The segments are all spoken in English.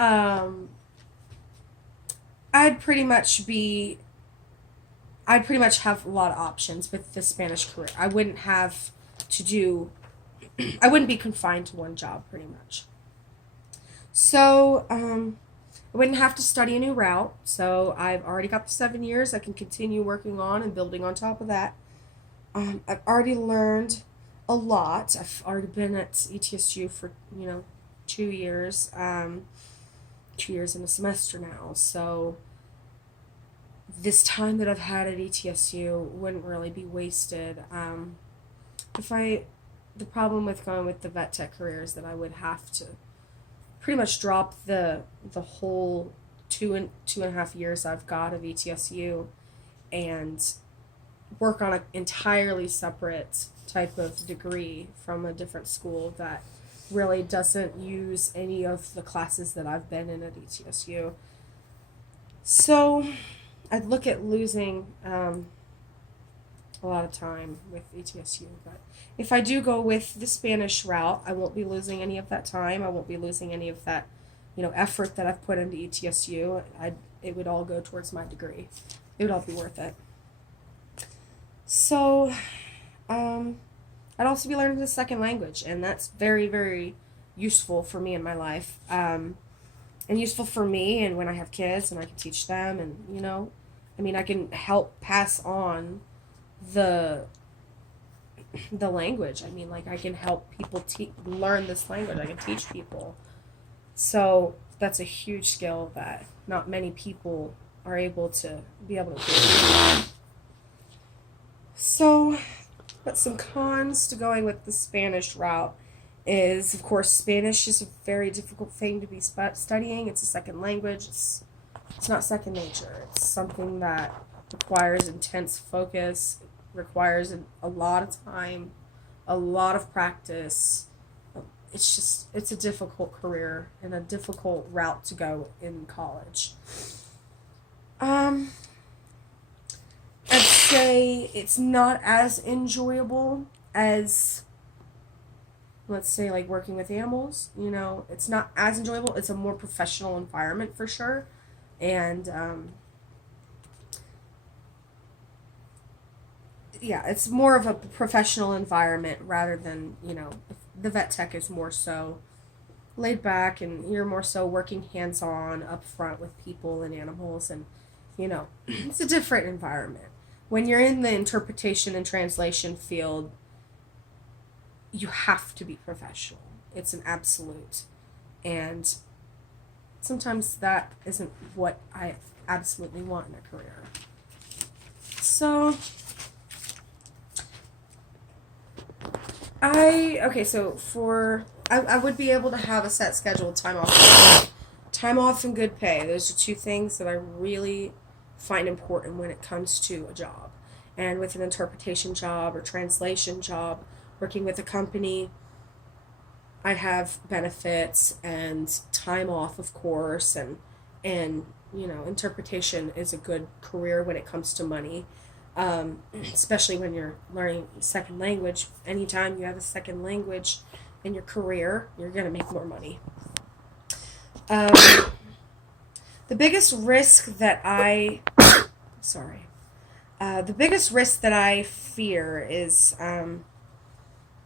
um, I'd pretty much be I'd pretty much have a lot of options with the Spanish career. To do I wouldn't be confined to one job pretty much. So, I wouldn't have to study a new route. So I've already got the 7 years I can continue working on and building on top of that. I've already learned a lot. I've already been at ETSU for, 2 years, 2 years in a semester now. So this time that I've had at ETSU wouldn't really be wasted. If I, the problem with going with the vet tech career is that I would have to pretty much drop the whole 2.5 years I've got of ETSU and work on an entirely separate type of degree from a different school that really doesn't use any of the classes that I've been in at ETSU. So I'd look at losing a lot of time with ETSU. But if I do go with the Spanish route, I won't be losing any of that time. I won't be losing any of that, effort that I've put into ETSU. It would all go towards my degree. It would all be worth it. So, um, I'd also be learning the second language, and that's very, very useful for me in my life. And useful for me, and when I have kids, and I can teach them, and I can help pass on the the language. Like I can help people learn this language. I can teach people. So that's a huge skill that not many people are able to do. So, but some cons to going with the Spanish route is, of course, Spanish is a very difficult thing to be studying. It's a second language. It's not second nature. It's something that requires intense focus. It requires a lot of time, a lot of practice. It's a difficult career and a difficult route to go in college. Um, I'd say it's not as enjoyable as, let's say, like working with animals. It's not as enjoyable. It's a more professional environment for sure. And yeah, it's more of a professional environment rather than, the vet tech is more so laid back and you're more so working hands on up front with people and animals. And, it's a different environment. When you're in the interpretation and translation field, you have to be professional. It's an absolute. And sometimes that isn't what I absolutely want in a career. So, I would be able to have a set schedule, time off and good pay. Those are two things that I really find important when it comes to a job. And with an interpretation job or translation job, working with a company, I have benefits and time off, of course, and interpretation is a good career when it comes to money, especially when you're learning second language. Anytime you have a second language in your career, you're gonna make more money. Um, the biggest risk that I sorry, the biggest risk that I fear is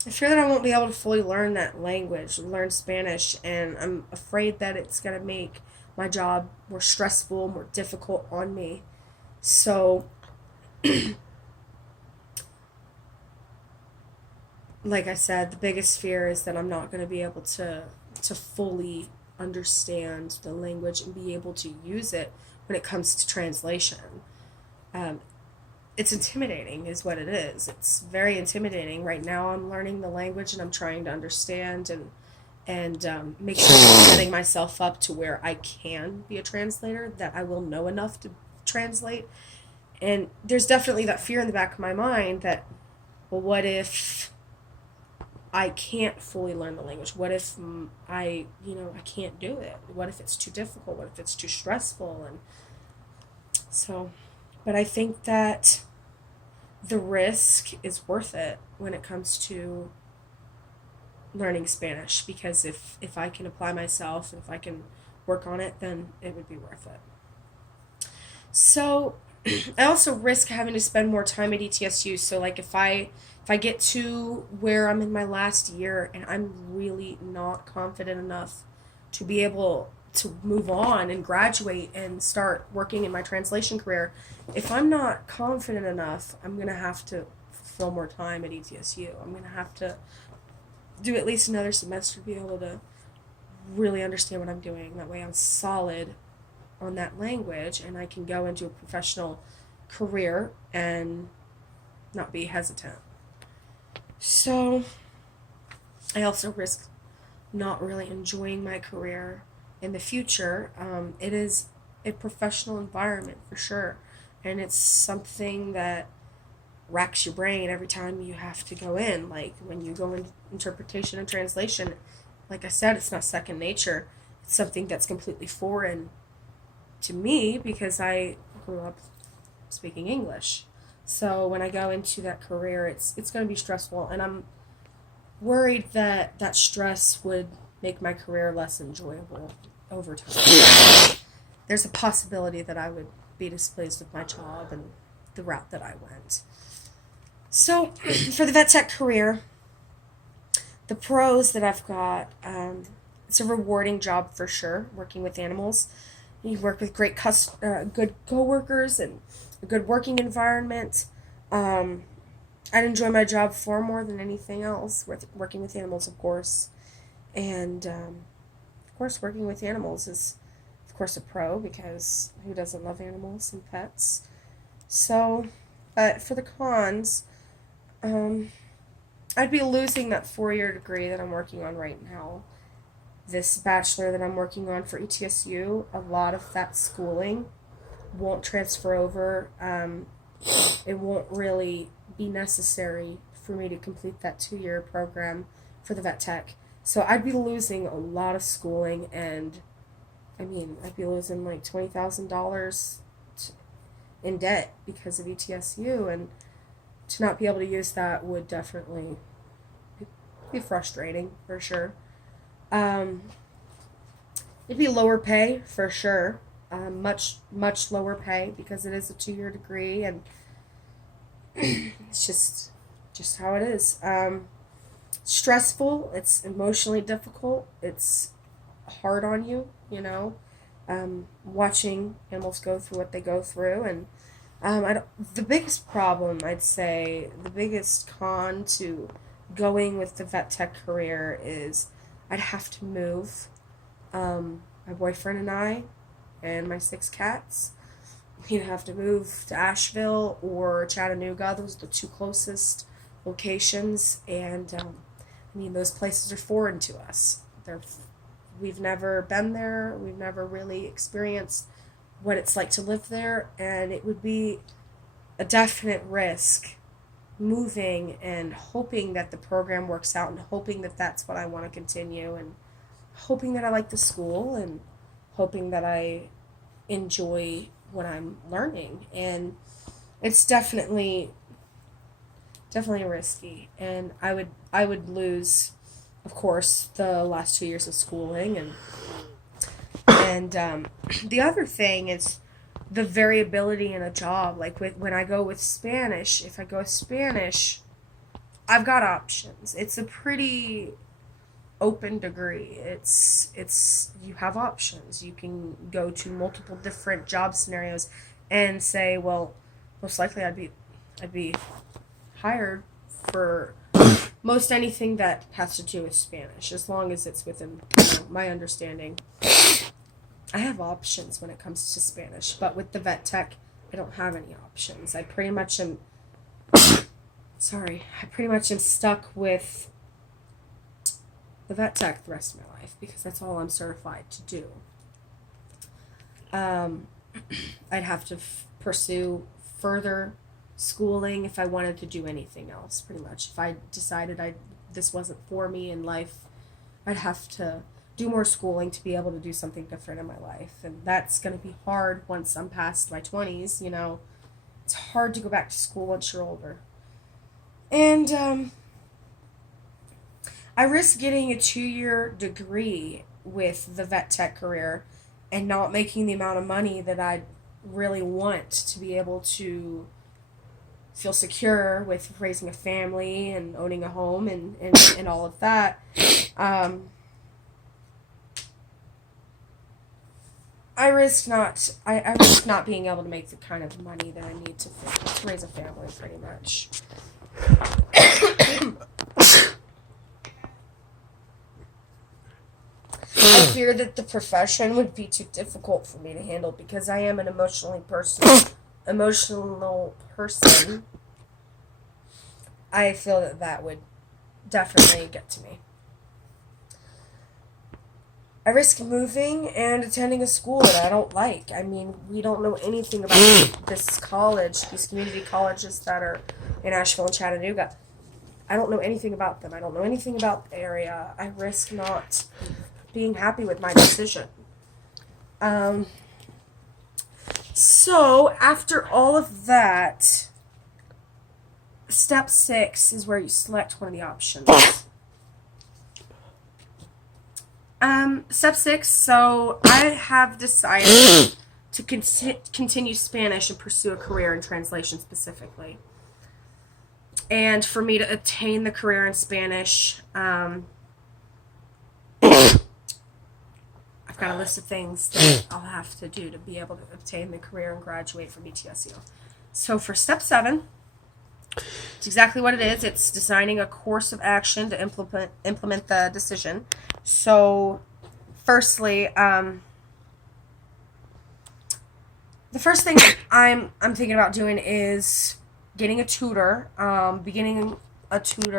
I fear that I won't be able to fully learn that language, learn Spanish, and I'm afraid that it's going to make my job more stressful, more difficult on me. So, like I said, the biggest fear is that I'm not going to be able to fully understand the language and be able to use it when it comes to translation. Um, it's intimidating is what it is. It's very intimidating. Right now I'm learning the language and I'm trying to understand and make sure I'm setting myself up to where I can be a translator, that I will know enough to translate. And there's definitely that fear in the back of my mind that, well, what if I can't fully learn the language? What if I can't do it? What if it's too difficult? What if it's too stressful? And so, but I think that the risk is worth it when it comes to learning Spanish, because if I can apply myself, if I can work on it, then it would be worth it. So I also risk having to spend more time at ETSU. So like if I get to where I'm in my last year and I'm really not confident enough to be able to move on and graduate and start working in my translation career, if I'm not confident enough, I'm going to have to fill more time at ETSU. I'm going to have to do at least another semester to be able to really understand what I'm doing. That way I'm solid on that language and I can go into a professional career and not be hesitant. So I also risk not really enjoying my career in the future. It is a professional environment for sure, and it's something that racks your brain every time you have to go in. Like when you go in interpretation and translation, like I said, it's not second nature. It's something that's completely foreign to me because I grew up speaking English. So when I go into that career, it's going to be stressful, and I'm worried that that stress would make my career less enjoyable over time. There's a possibility that I would be displeased with my job and the route that I went. So for the vet tech career, the pros that I've got, it's a rewarding job for sure, working with animals. You work with good coworkers and a good working environment. Um, I'd enjoy my job far more than anything else, working with animals, of course. And, of course, working with animals is, of course, a pro because who doesn't love animals and pets? So, for the cons, um, I'd be losing that 4 year degree that I'm working on right now. This bachelor that I'm working on for ETSU, a lot of that schooling won't transfer over. It won't really be necessary for me to complete that 2 year program for the vet tech. So I'd be losing a lot of schooling, and I mean, I'd be losing like $20,000 in debt because of ETSU, and to not be able to use that would definitely be frustrating for sure. Um, it'd be lower pay for sure, much lower pay because it is a 2 year degree, and it's just how it is. Stressful. It's emotionally difficult. It's hard on you. Watching animals go through what they go through, and the biggest problem, I'd say, the biggest con to going with the vet tech career is I'd have to move. My boyfriend and my 6 cats, we'd have to move to Asheville or Chattanooga. Those are the two closest locations, and I mean, those places are foreign to us. We've never been there. We've never really experienced what it's like to live there, and it would be a definite risk moving and hoping that the program works out and hoping that that's what I want to continue and hoping that I like the school and hoping that I enjoy what I'm learning. And it's definitely risky, and I would lose, of course, the last 2 years of schooling, and the other thing is the variability in a job. Like when I go with Spanish, if I go with Spanish, I've got options. It's a pretty open degree. It's you have options. You can go to multiple different job scenarios and say, well, most likely I'd be hired for most anything that has to do with Spanish, as long as it's within my understanding. I have options when it comes to Spanish, but with the vet tech, I don't have any options. I pretty much am stuck with the vet tech the rest of my life because that's all I'm certified to do. Um, I'd have to pursue further schooling if I wanted to do anything else. Pretty much, if I decided I this wasn't for me in life, I'd have to do more schooling to be able to do something different in my life, and that's going to be hard once I'm past my 20s. It's hard to go back to school once you're older, and I risk getting a 2 year degree with the vet tech career and not making the amount of money that I really want to be able to feel secure with raising a family and owning a home and all of that. I risk not being able to make the kind of money that I need to raise a family, pretty much. I fear that the profession would be too difficult for me to handle because I am an emotional person. I feel that would definitely get to me. I risk moving and attending a school that I don't like. I mean, we don't know anything about this college, these community colleges that are in Asheville and Chattanooga. I don't know anything about them. I don't know anything about the area. I risk not being happy with my decision. So, after all of that, step 6 is where you select one of the options. Step 6, so I have decided to continue Spanish and pursue a career in translation specifically. And for me to obtain the career in Spanish, I've got a list of things that I'll have to do to be able to obtain the career and graduate from ETSU. So for step 7, it's exactly what it is. It's designing a course of action to implement the decision. So, firstly, the first thing I'm thinking about doing is getting a tutor, beginning a tutor